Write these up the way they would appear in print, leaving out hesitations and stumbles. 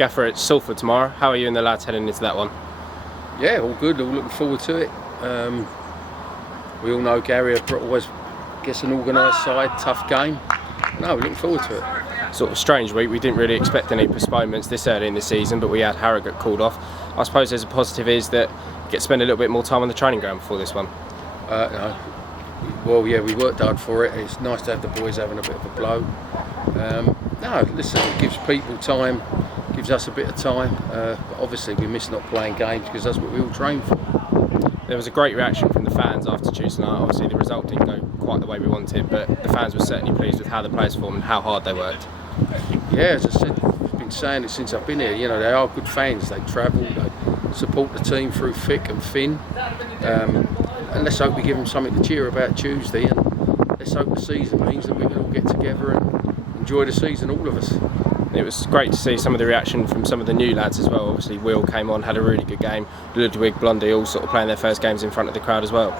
Gaffer, it's Salford tomorrow. How are you and the lads heading into that one? Yeah, all good, all looking forward to it. We all know Gary always gets an organised side, tough game. No, we're looking forward to it. Sort of strange week. We didn't really expect any postponements this early in the season, but we had Harrogate called off. I suppose there's a positive is that you get to spend a little bit more time on the training ground before this one. No. Well, yeah, we worked hard for it. It's nice to have the boys having a bit of a blow. No, listen, it gives people time, gives us a bit of time. But obviously we miss not playing games because that's what we all train for. There was a great reaction from the fans after Tuesday night. Obviously the result didn't go quite the way we wanted, but the fans were certainly pleased with how the players performed and how hard they worked. Yeah, as I said, I've been saying it since I've been here. You know, they are good fans. They travel, they support the team through thick and thin. And let's hope we give them something to cheer about Tuesday. And let's hope the season means that we can all get together and enjoy the season, all of us. It was great to see some of the reaction from some of the new lads as well. Obviously Will came on, had a really good game. Ludwig, Blondie all sort of playing their first games in front of the crowd as well.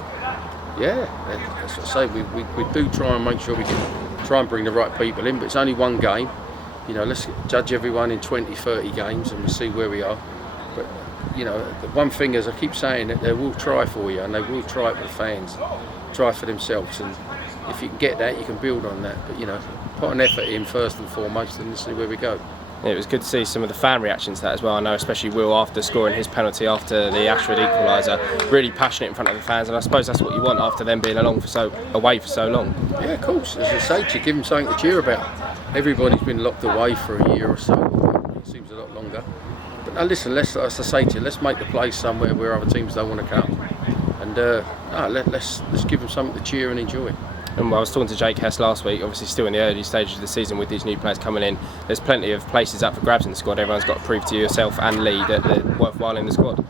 Yeah, that's what I say. We do try and make sure we can try and bring the right people in, but it's only one game. You know, let's judge everyone in 20, 30 games and we'll see where we are. But, you know, the one thing, as I keep saying, that they will try for you and they will try it for the fans, try for themselves. And if you can get that, you can build on that. But, you know, put an effort in first and foremost and see where we go. It was good to see some of the fan reactions to that as well. I know especially Will, after scoring his penalty after the Ashford equaliser, really passionate in front of the fans, and I suppose that's what you want after them being away for so long. Yeah, of course. As I say, to give them something to cheer about. Everybody's been locked away for a year or so. It seems a lot longer. But now listen, as I say to you, let's make the place somewhere where other teams don't want to come. And let's give them something to cheer and enjoy. And I was talking to Jake Hess last week, obviously still in the early stages of the season with these new players coming in. There's plenty of places up for grabs in the squad. Everyone's got to prove to yourself and Lee that they're worthwhile in the squad.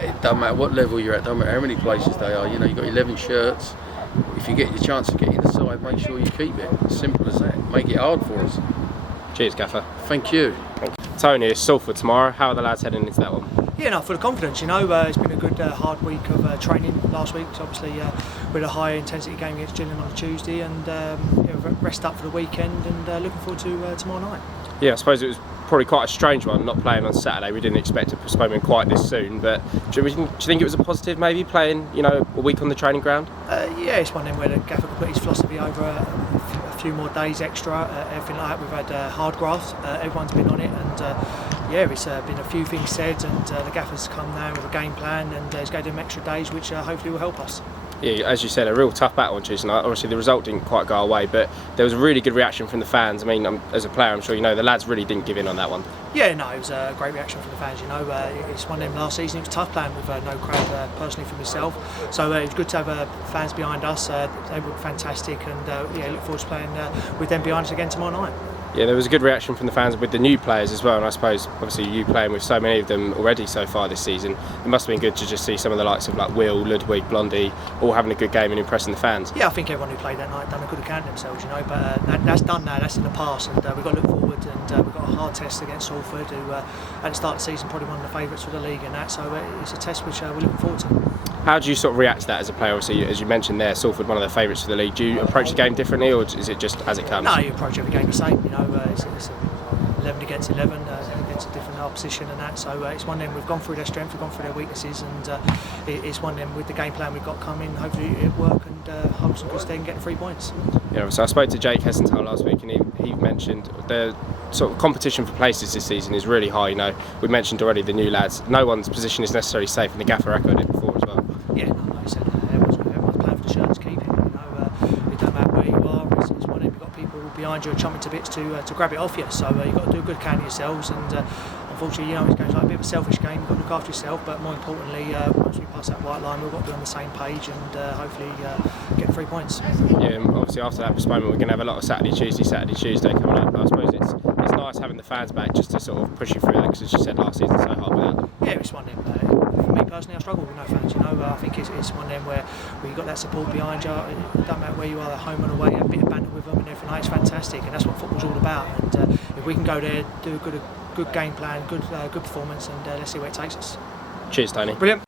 It doesn't matter what level you're at, doesn't matter how many places they are. You know, you've got 11 shirts. If you get your chance to get in the side, make sure you keep it. Simple as that. Make it hard for us. Cheers, Gaffer. Thank you. Tony, it's Salford tomorrow. How are the lads heading into that one? Yeah, no, full of confidence. You know, it's been a good hard week of training last week. So obviously, we had a high intensity game against Gillingham on a Tuesday, and rest up for the weekend, and looking forward to tomorrow night. Yeah, I suppose it was probably quite a strange one, not playing on Saturday. We didn't expect a postponement quite this soon, but do you think it was a positive maybe playing, you know, a week on the training ground? Yeah, it's one of them where the gaffer could put his philosophy over a few more days extra, everything like that. We've had hard graft, everyone's been on it, and yeah, it's been a few things said, and the gaffer's come now with a game plan, and he's going to do them extra days, which hopefully will help us. Yeah, as you said, a real tough battle on Tuesday night. Obviously the result didn't quite go our way, but there was a really good reaction from the fans. I mean, as a player, I'm sure you know, the lads really didn't give in on that one. Yeah, no, it was a great reaction from the fans. You know, it's one of them last season. It was tough playing with no crowd, personally for myself. So it's good to have fans behind us. They were fantastic, and yeah, look forward to playing with them behind us again tomorrow night. Yeah, there was a good reaction from the fans with the new players as well, and I suppose obviously you playing with so many of them already so far this season, it must have been good to just see some of the likes of like Will, Ludwig, Blondie all having a good game and impressing the fans. Yeah, I think everyone who played that night done a good account of themselves, you know, but that's done now, that's in the past, and we've got to look forward, and we've got a hard test against Salford, who at the start of the season probably one of the favourites for the league and that, so it's a test which we're looking forward to. How do you sort of react to that as a player? Obviously, as you mentioned there, Salford one of the favourites for the league. Do you approach the game differently, or is it just as it comes? No, you approach every game the same. You know, it's 11 against 11 against a different opposition and that. So it's one of them. We've gone through their strengths, we've gone through their weaknesses, and it's one of them with the game plan we've got coming. Hopefully it'll work and hold some good stead and get 3 points. Yeah. So I spoke to Jake Hessenthal last week, and he mentioned the sort of competition for places this season is really high. You know, we mentioned already the new lads. No one's position is necessarily safe, and the gaffer echoed it before as well. Yeah, like I said, everyone's playing for the shirt to keep it. You know, it don't matter where you are. It's one of them. You've got people behind you chomping to bits to grab it off you. So you've got to do a good account of yourselves. And unfortunately, you know, it's going like a bit of a selfish game. You've got to look after yourself. But more importantly, once we pass that white line, we've got to be on the same page and hopefully get 3 points. Yeah, and obviously after that postponement, we're going to have a lot of Saturday, Tuesday coming up. I suppose it's nice having the fans back just to sort of push you through that, because as you said last season, it's so hard without. Yeah, it's one of them. For me personally, I struggle with no fans. You know, I think it's one of them where you've got that support behind you. It doesn't matter where you are, at home and away, a bit of banter with them and everything. It's fantastic, and that's what football's all about. And if we can go there, do a good game plan, good performance, and let's see where it takes us. Cheers, Tony. Brilliant.